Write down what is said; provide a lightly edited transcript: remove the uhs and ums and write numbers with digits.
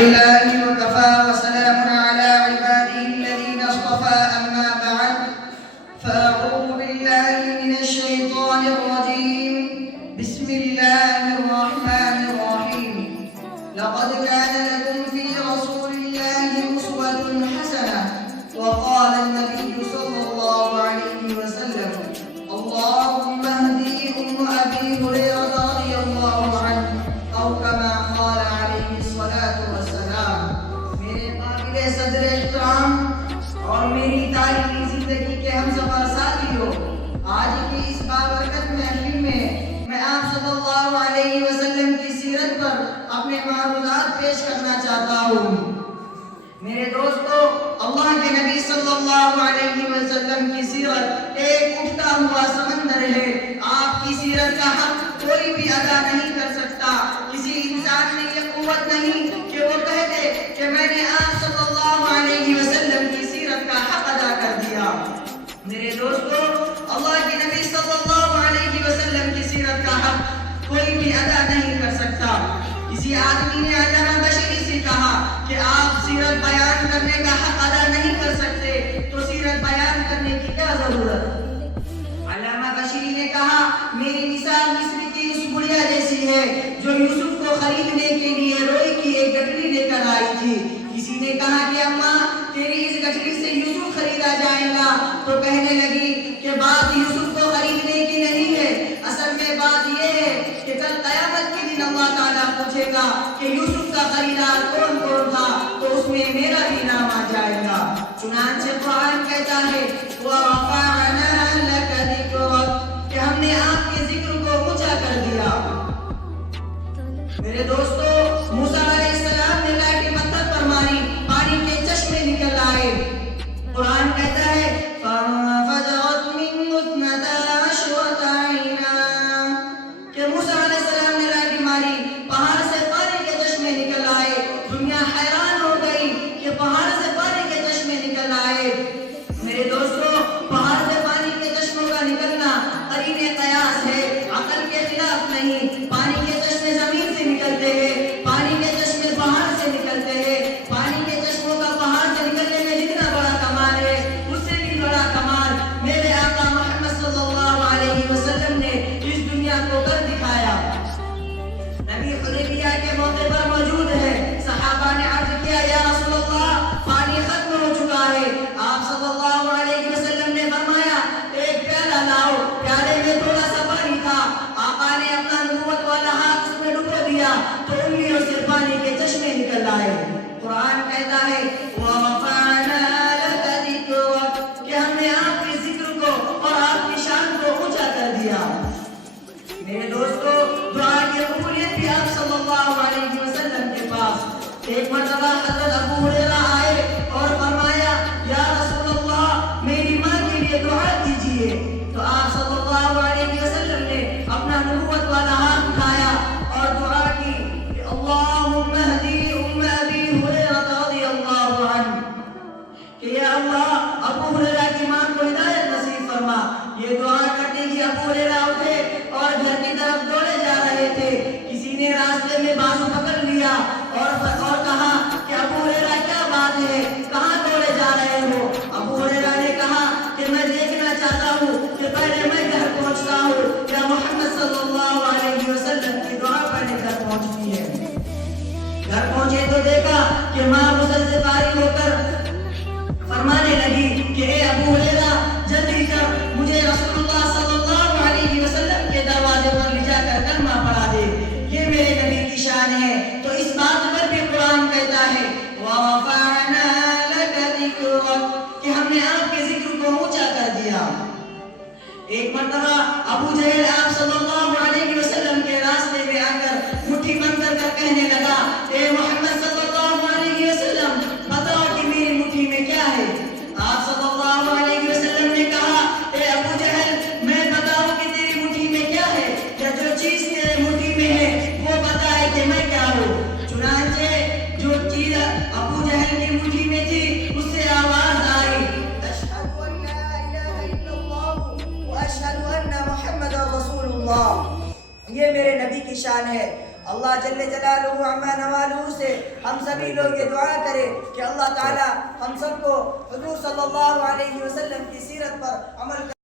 لله وكفى وسلام على عباده الذين اصطفى أما بعد فأعوذ بالله من الشيطان الرجيم بسم الله الرحمن الرحيم لقد كان لكم في رسول الله أسوة حسنة وقال النبي صلى الله عليه وسلم اللهم اهدي أبي هريرة رضي الله عنه أو كما قال عليه الصلاة والسلام میرے قابل صدر احترام اور میری تاریخی زندگی کے ہم سفر ساتھیوں، آج کی اس بابرکت محفل میں میں آپ صلی اللہ علیہ وسلم کی سیرت پر اپنے معروضات پیش کرنا چاہتا ہوں۔ میرے دوستو، اللہ کے نبی صلی اللہ علیہ وسلم کی سیرت ایک اٹھتا ہوا سمندر ہے۔ آپ کی سیرت کا حق کوئی بھی ادا نہیں کر سکتا۔ کسی انسان میں یہ قوت نہیں کہ وہ کہہ دے کہ میں نے آپ صلی اللہ علیہ وسلم کی سیرت کا حق ادا کر دیا۔ میرے دوستو، اللہ کے نبی صلی اللہ علیہ وسلم کی سیرت کا حق کوئی بھی ادا نہیں کر سکتا۔ کسی آدمی نے علامہ بشری سے کہا کہ آپ سیرت بیان کرنے کا حق ادا نہیں کر سکتے تو سیرت بیان کرنے کی کیا ضرورت؟ علامہ بشری نے کہا میری مثال مصر کی اس بڑھیا جیسی ہے جو یوسف کو خریدنے کے لیے روئی کی ایک گٹھلی لے کر آئی تھی۔ کسی نے کہا کہ اماں تیری اس گٹھلی سے یوسف خریدا جائے گا تو کہنے لگی کہ بات یوسف کو خریدنے کی نہیں ہے، اصل میں بات یہ ہے کہ کل قیامت کے دن اللہ تعالیٰ پوچھے گا کہ یوسف کا خریدار کون کون تھا تو اس میں میرا بھی نام آ جائے گا۔ چنانچہ قرآن کہتا ہے وَرَفَعْنَا لَكَ ذِكْرَكَ کہ ہم نے آپ کے ذکر کو اونچا کر دیا۔ میرے دوستو، موسیٰ علیہ السلام نے لاٹھی پتھر پر ماری، پانی کے چشمے نکل آئے۔ قرآن کہتا ہے فَانفَجَرَتْ مِنْهُ اثْنَتَا عَشْرَةَ عَيْنًا کہ موسیٰ علیہ السلام نے لاٹھی ماری، پہاڑ سے پانی کے چشمے نکل آئے۔ دنیا حیران ہو گئی کہ پہاڑ سے پانی کے چشمے نکل آئے۔ میرے دوستو، پہاڑ سے پانی کے چشموں کا نکلنا قرین قیاس ہے، عقل کے خلاف نہیں۔ پانی کے چشمے زمین سے نکلتے ہیں، پانی کے چشمے پہاڑ سے نکلتے ہیں۔ پانی کے چشموں کا پہاڑ سے نکلنے میں جتنا بڑا کمال ہے اس سے بھی بڑا کمال میرے آقا محمد صلی اللہ علیہ وسلم نے اس دنیا کو کر دکھایا۔ نبی حدیبیہ کے موقع پر موجود ہے، صحابہ نے عرض کیا یا رسول اللہ پانی ختم ہو چکا ہے۔ آپ صلی اللہ علیہ وسلم نے فرمایا ایک پیالہ لاؤ۔ پیالے میں تھوڑا سا پانی تھا، آقا نے اپنا نبوت والا ہاتھ اس میں ڈبو دیا تو انگلیوں سے پانی کے چشمے نکل آئے۔ قرآن کہتا ہے وَرَفَعْنَا لَكَ ذِكْرَكَ کہ ہم نے آپ کے ذکر کو اور آپ کی شان کو اونچا کر دیا۔ میرے دوستو، دعا کی قبولیت بھی آپ صلی اللہ علیہ وسلم کے پاس۔ ایک مرتبہ حضرت ابو ہریرہ آئے اور فرمایا یا رسول اللہ میری ماں کے لیے دعا کیجیے۔ تو آپ صلی اللہ علیہ وسلم نے اپنا نبوت والا ہاتھ اٹھایا اور دعا کی کہ اللہم اہدی ابی ہریرہ رضی اللہ عنہ کہ یا اللہ ابو ہریرہ کی ماں کو ہدایت نصیب فرما۔ یہ دعا کرتے ہی ابو ہریرہ اٹھے اور گھر کی طرف دوڑے جا رہے تھے۔ کسی نے راستے میں بازو پکڑ لیا اور کہا کہ ابو ہریرہ کیا بات ہے، کہاں دوڑے جا رہے ہو؟ ابو ہریرہ نے کہا کہ میں دیکھنا چاہتا ہوں کہ پہلے میں گھر پہنچتا ہوں یا محمد صلی اللہ علیہ وسلم کی دعا پہلے گھر پہنچتی ہے۔ گھر پہنچے تو دیکھا کہ ماں غسل سے فارغ ہو کر فرمانے لگی کہ اے ابو ہریرہ جلدی کر مجھے رسول اللہ صلی اللہ علیہ وسلم کے دروازے پر لے جا کر کلمہ پڑھا دے، یہ میرے نبی کی شان ہے۔ تو اس بات پر بھی قرآن کہتا ہے وَرَفَعْنَا لَكَ ذِكْرَكَ کہ ہم نے آپ کے ذکر کو اونچا کر دیا۔ ایک مرتبہ ابو جہل آپ صلی اللہ علیہ وسلم کے راستے میں آ کر مٹھی بند کر کہنے لگا اے محمد صلی اللہ علیہ وسلم بتاؤ کہ میری مٹھی میں کیا ہے؟ آپ صلی اللہ علیہ وسلم نے کہا اے ابو جہل میں بتاؤں کہ تیری مٹھی میں کیا ہے، یا جو چیز تیرے مٹھی میں ہے وہ بتائے کہ میں کیا ہوں۔ چنانچہ جو چیز ابو جہل کی مٹھی میں تھی اس سے آواز آئی اشہد ان لا الہ الا اللہ واشہد ان محمد رسول اللہ۔ یہ میرے نبی کی شان ہے۔ اللہ جل جلالہ عما نوالہ سے ہم سبھی لوگ یہ دعا کریں کہ اللہ تعالی ہم سب کو حضور صلی اللہ علیہ وسلم کی سیرت پر عمل